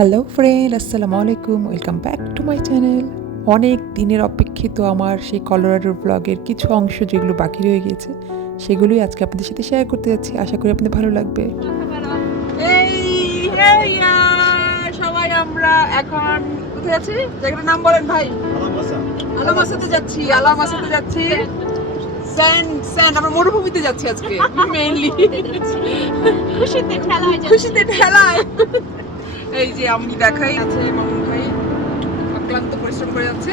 Hello friend আসসালামু আলাইকুম welcome back to my channel অনেক দিনের অপেক্ষিত আমার সেই কলোরাডোর ব্লগের কিছু অংশ যেগুলো বাকি রয়ে গিয়েছে সেগুলোই আজকে আপনাদের সাথে শেয়ার করতে যাচ্ছি। আশা করি আপনাদের ভালো লাগবে। সবাই আমরা এখন কোথায় যাচ্ছি জায়গাটার নাম বলেন ভাই। আলামাসাতে যাচ্ছি আলামাসাতে যাচ্ছি। স্যান্ড স্যান্ড আমরা মরুভূমিতে যাচ্ছি আজকে মেইনলি খুশিতে খেলা খুশিতে ঠেলায়। এই যে আমি দেখাই আছে মামুন ভাই। অক্লান্ত পরিশ্রম করে যাচ্ছে।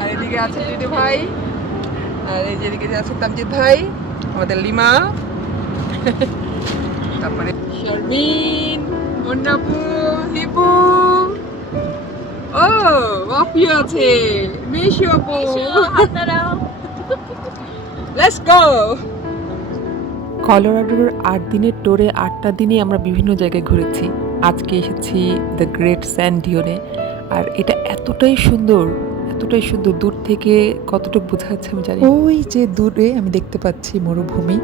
আর এদিকে আছে দিদি ভাই। আর এই যে এদিকে আছে তামজিৎ ভাই আমাদের লিমা। তারপরে শারমিন অন্নাপু হিপু ও অপি আছে। মিশু আপু। লেটস গো কলোরাডোর আট দিনের টোরে আটটা দিনে আমরা বিভিন্ন জায়গায় ঘুরেছি। আজকে এসেছি দ্য গ্রেট স্যান্ড ডিওনে আর এটা এতটাই সুন্দর এতটাই সুন্দর দূর থেকে কতটুকু বোঝা যাচ্ছে আমি জানি ওই যে দূরে আমি দেখতে পাচ্ছি মরুভূমি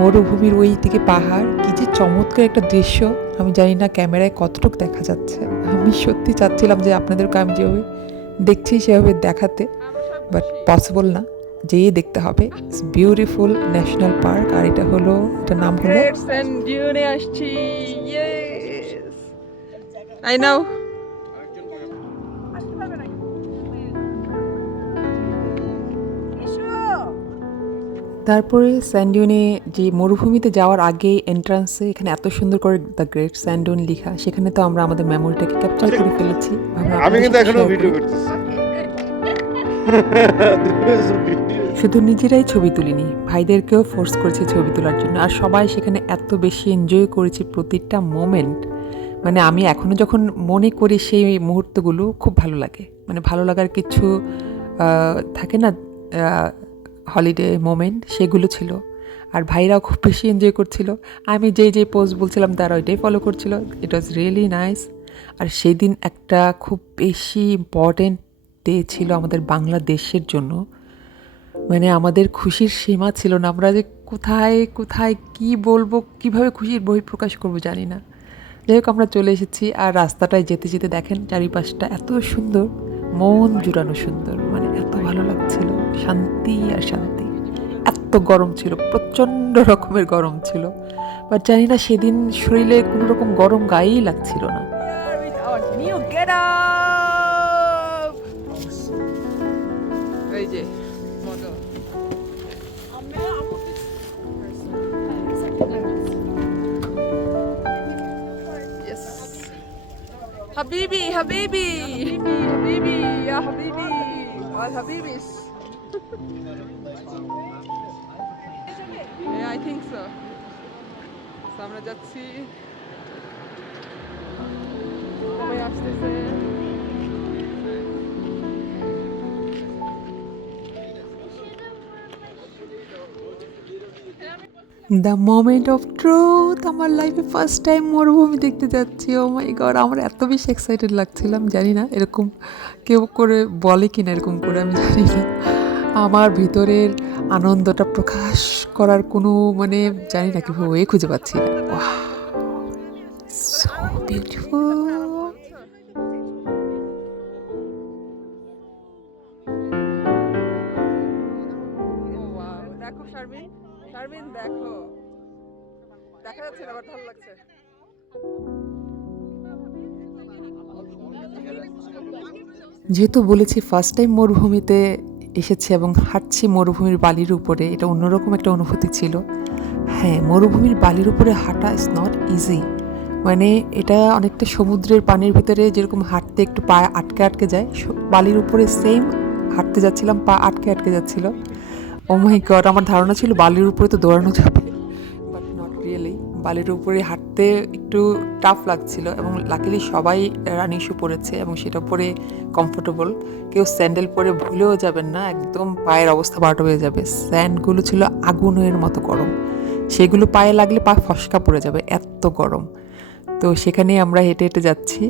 মরুভূমির ওই দিকে পাহাড় কি যে চমৎকার একটা দৃশ্য আমি জানি না ক্যামেরায় কতটুকু দেখা যাচ্ছে। আমি সত্যি চাচ্ছিলাম যে আপনাদেরকে আমি যেভাবে দেখছি সেভাবে দেখাতে বাট পসিবল না যেয়ে দেখতে হবে। ইটস বিউটিফুল ন্যাশনাল পার্ক আর এটা হলো এটার নাম হলো আসছি আই নাও তারপরে স্যান্ডিউনে যে মরুভূমিতে যাওয়ার আগে এন্ট্রান্সে এখানে এত সুন্দর করে দ্য গ্রেট স্যান্ডিউন লেখা সেখানে তো আমরা আমাদের মেমোরিটাকে ক্যাপচার করে ফেলেছি। আমি কিন্তু এখনও ভিডিও করি। করতেছি। শুধু নিজেরাই ছবি তুলিনি ভাইদেরকেও ফোর্স করেছি ছবি তোলার জন্য। আর সবাই সেখানে এত বেশি এনজয় করেছে প্রতিটা মোমেন্ট মানে আমি এখনও যখন মনে করি সেই মুহূর্তগুলো, খুব ভালো লাগে। মানে ভালো লাগার কিছু থাকে না হলিডে মোমেন্ট সেগুলো ছিল। আর ভাইরাও খুব বেশি এনজয় করছিল। আমি যেই যেই পোস্ট বলছিলাম, তারা ওইটাই ফলো করছিল। ইট ওয়াজ রিয়েলি নাইস আর সেই দিন একটা খুব বেশি ইম্পর্টেন্ট ডে ছিল আমাদের বাংলাদেশের জন্য। মানে আমাদের খুশির সীমা ছিল না। আমরা যে কোথায় কোথায় কি বলব, কীভাবে খুশির বই প্রকাশ করব জানি না। যাই হোক, আমরা চলে এসেছি আর রাস্তাটায় যেতে যেতে দেখেন চারিপাশটা এত সুন্দর, মন জুড়ানো সুন্দর মানে এত ভালো লাগছিল, শান্তি আর শান্তি। এত গরম ছিল, প্রচণ্ড রকমের গরম ছিল বাট জানি না সেদিন শরীরে কোনো রকম গরম গায়েই লাগছিল না। Habibi, Habibi, Habibi, ya Habibi, all Habibis. yeah, I think so. So আমরা যাচ্ছি সবাই আসতেছে The moment of truth আমার লাইফে ফার্স্ট টাইম মরুভূমি দেখতে যাচ্ছি। ও মাই গড আমার এত বেশি এক্সাইটেড লাগছিলাম জানি না এরকম কেউ করে বলে কি না এরকম করে, আমি জানি না। আমার ভিতরের আনন্দটা প্রকাশ করার কোনো মানে জানি না কীভাবে খুঁজে পাচ্ছি না। সো বিউটিফুল দেখো। দেখা যাচ্ছে ভালো লাগছে। যেহেতু বলেছি ফার্স্ট টাইম মরুভূমিতে এসেছি এবং হাঁটছি মরুভূমির বালির উপরে, এটা অন্যরকম একটা অনুভূতি ছিল। হ্যাঁ মরুভূমির বালির উপরে হাঁটা ইজ নট ইজি মানে এটা অনেকটা সমুদ্রের পানির ভিতরে যেরকম হাঁটতে একটু পা আটকে আটকে যায় বালির উপরে সেম হাঁটতে যাচ্ছিলাম, পা আটকে আটকে যাচ্ছিল। ও মাই গড আমার ধারণা ছিল বালির উপরে তো দৌড়ানো যাবে। বাট নট রিয়েলি বালির উপরে হাঁটতে একটু টাফ লাগছিল এবং লাকিলি সবাই রানিং শু পরেছে এবং সেটা পরে কমফোর্টেবল কেউ স্যান্ডেল পরে ভুলেও যাবেন না, একদম পায়ের অবস্থা বারোটা হয়ে যাবে। স্যান্ডগুলো ছিল আগুনের মতো গরম। সেগুলো পায়ে লাগলে পা ফসকা পড়ে যাবে, এত গরম। তো সেখানে আমরা হেঁটে হেঁটে যাচ্ছি।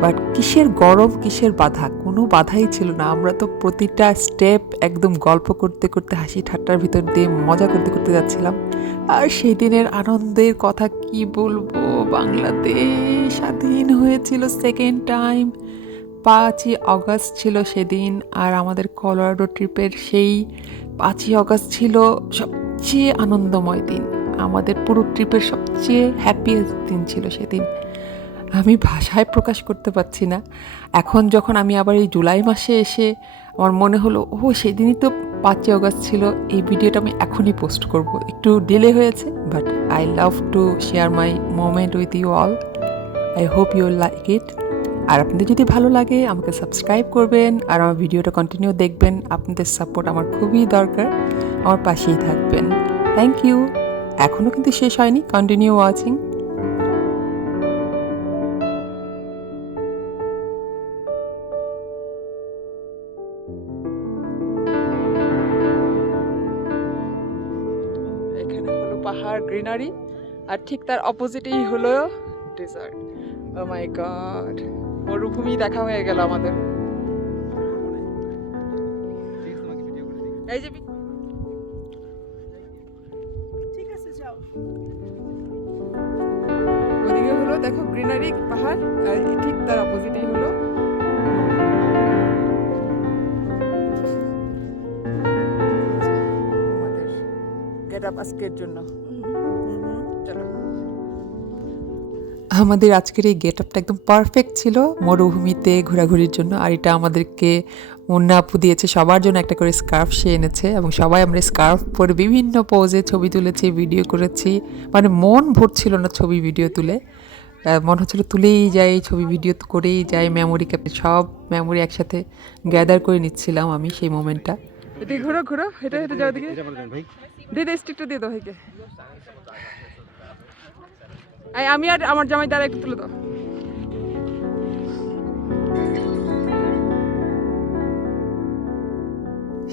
বাট কিসের গরম, কিসের বাধা? কোনো বাধাই ছিল না। আমরা তো প্রতিটা স্টেপ একদম গল্প করতে করতে, হাসি ঠাট্টার ভিতর দিয়ে মজা করতে করতে যাচ্ছিলাম। আর সেই দিনের আনন্দের কথা কি বলব? বাংলাদেশ স্বাধীন হয়েছিল সেকেন্ড টাইম পাঁচই অগস্ট ছিল সেদিন আর আমাদের কলোরাডো ট্রিপের সেই পাঁচই অগস্ট ছিল সবচেয়ে আনন্দময় দিন। আমাদের পুরো ট্রিপের সবচেয়ে হ্যাপিয়েস্ট দিন ছিল সেদিন। আমি ভাষায় প্রকাশ করতে পারছি না। এখন যখন আমি আবার এই জুলাই মাসে এসে আমার মনে হলো, ও, সেদিনই তো পাঁচই অগস্ট ছিল, এই ভিডিওটা আমি এখনই পোস্ট করব। একটু ডিলে হয়েছে but I love to share my moment with you all I hope you like it আর আপনাদের যদি ভালো লাগে, আমাকে সাবস্ক্রাইব করবেন, আর আমার ভিডিওটা কন্টিনিউ দেখবেন, আপনাদের সাপোর্ট আমার খুবই দরকার। আমার পাশেই থাকবেন। থ্যাংক ইউ এখনও কিন্তু শেষ হয়নি কন্টিনিউ ওয়াচিং এখানে হলো পাহাড় গ্রিনারি আর ঠিক তার অপোজিটেই হলো ডেজার্ট। ও মাই গড মরুভূমি দেখা হয়ে গেল আমাদের। এই যে ঠিক আছে যাও। ওদিকে হলো দেখো গ্রিনারি পাহাড় আর ঠিক তার অপোজিটেই হলো আজকের জন্য। আমাদের আজকের এই গেট আপটা একদম পারফেক্ট ছিল মরুভূমিতে ঘোরাঘুরির জন্য, আর এটা আমাদেরকে মুন্না আপু দিয়েছে, সবার জন্য একটা করে স্কার্ফ সে এনেছে, এবং সবাই আমরা স্কার্ফ পরে বিভিন্ন পোজে ছবি তুলেছি ভিডিও করেছি। মানে মন ভরছিল না ছবি ভিডিও তুলে। মনে হচ্ছিল তুলেই যাই, ছবি ভিডিও করেই যাই মেমোরি ক্যাপে সব মেমোরি একসাথে গ্যাদার করে নিচ্ছিলাম আমি সেই মোমেন্টটা এদিকে ঘুরো ঘুরো হেঁটে হেঁটে যাও দিকে দে স্টিকটা দিয়ে দাও হেঁকে আমি আর আমার জামাই দ্বারা একটু তুলে দাও।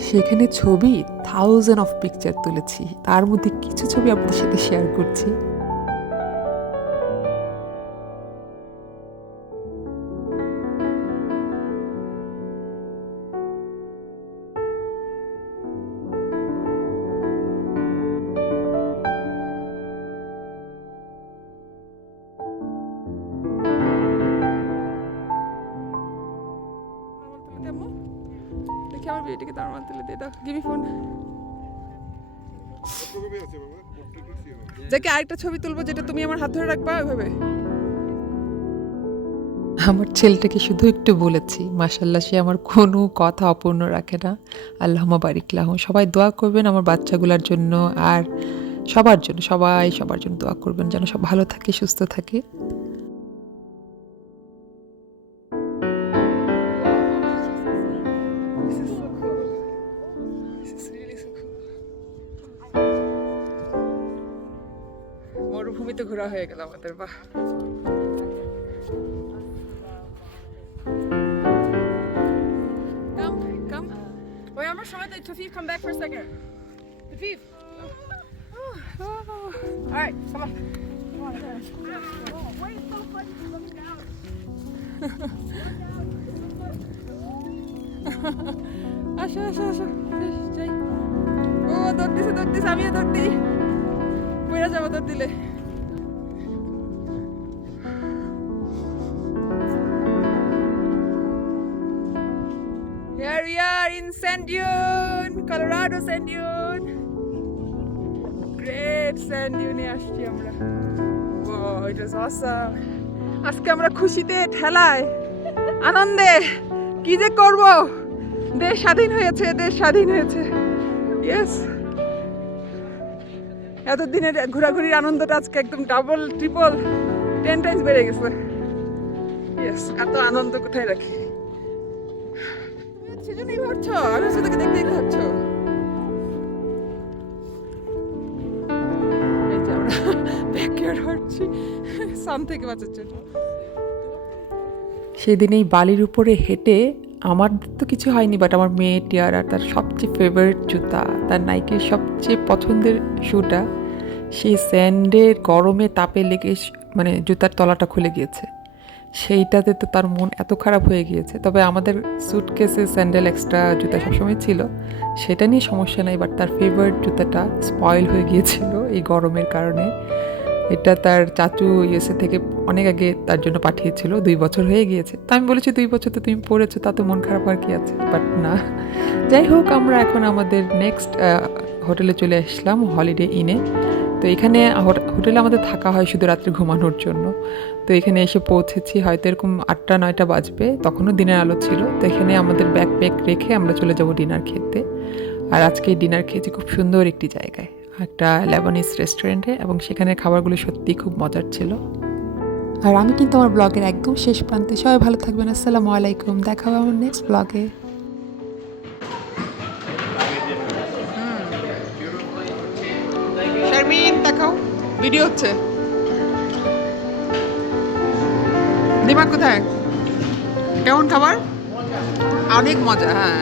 সেখানে ছবি থাউজেন্ড অফ পিকচার তুলেছি। তার মধ্যে কিছু ছবি আপনাদের সাথে শেয়ার করছি। দেখি আমার বিয়েটিকে তার মান যাকে আরেকটা ছবি তুলবো, যেটা তুমি আমার হাত ধরে রাখবা, ওইভাবে। আমার ছেলেটাকে শুধু একটু বলেছি মাসাল্লাহ সে আমার কোনো কথা অপূর্ণ রাখে না। আল্লাহ বারিক লাহম সবাই দোয়া করবেন আমার বাচ্চাগুলোর জন্য, আর সবার জন্য, সবাই সবার জন্য দোয়া করবেন, যেন সব ভালো থাকে, সুস্থ থাকে। ঘোরা হয়ে গেল আমাদের বাহ Come, come. Wait, I'm gonna the Tafif come back for a second. Tafif. All right, come on. আসো আসো আসো বেশ, যাই ও দৌড় দিছে দৌড় দিছে আমিও দৌড় দিই পড়ে যাবো দৌড় দিলে Sand Dune, Colorado Sand Dune. Great Sand Dune আসছি আমরা। Wow, it was awesome. আজকে আমরা খুশিতে ঠেলায় আনন্দে কি যে করব? দেশ স্বাধীন হয়েছে দেশ স্বাধীন হয়েছে। ইয়েস এতদিনের ঘোরাঘুরির আনন্দটা আজকে একদম ডাবল ট্রিপল টেন টাইমস বেড়ে গেছে। ইয়েস এত আনন্দ কোথায় রাখি? সেজন্যই ভাবছ? আমি তোকে দেখতেই ভাবছ ব্যাকয়ার্ড সেদিন এই বালির উপরে হেঁটে আমার তো কিছু হয়নি বাট আমার মেয়ে টিয়ারা, তার সবচেয়ে ফেভারিট জুতা, তার নাইকের সবচেয়ে পছন্দের শুটা সেই স্যান্ডের গরমে তাপে লেগে মানে জুতার তলাটা খুলে গিয়েছে। সেইটাতে তো তার মন এত খারাপ হয়ে গিয়েছে। তবে আমাদের সুটকেসে স্যান্ডেল এক্সট্রা জুতা সবসময় ছিল। সেটা নিয়ে সমস্যা নাই বাট তার ফেভারিট জুতাটা স্পয়েল হয়ে গিয়েছিল এই গরমের কারণে। এটা তার চাচু ইউএসএ থেকে অনেক আগে তার জন্য পাঠিয়েছিল, দুই বছর হয়ে গিয়েছে। তো আমি বলেছি, দুই বছর তো তুমি পড়েছো, তাতে মন খারাপ আর কি আছে? বাট না। যাই হোক, আমরা এখন আমাদের নেক্সট হোটেলে চলে আসলাম হলিডে ইনে তো এখানে হোটেলে আমাদের থাকা হয় শুধু রাত্রে ঘুমানোর জন্য। তো এখানে এসে পৌঁছেছি, হয়তো এরকম আটটা, নয়টা বাজবে। তখনও দিনের আলো ছিল। তো এখানে আমাদের ব্যাগ প্যাক রেখে আমরা চলে যাব ডিনার খেতে। আর আজকে ডিনার খেয়েছি খুব সুন্দর একটি জায়গায়। একটা লেবানিস রেস্টুরেন্টে এবং সেখানে খাবারগুলো সত্যিই খুব মজার ছিল। আর আমি কিন্তু আমার ব্লগের একদম শেষ প্রান্তে। সবাই ভালো থাকবেন। আসসালামু আলাইকুম। দেখা হবে আমার নেক্সট ব্লগে শারমিন দেখাও। ভিডিও হচ্ছে। দিমাগ কোথায়? কেমন খাবার? অনেক মজা হ্যাঁ।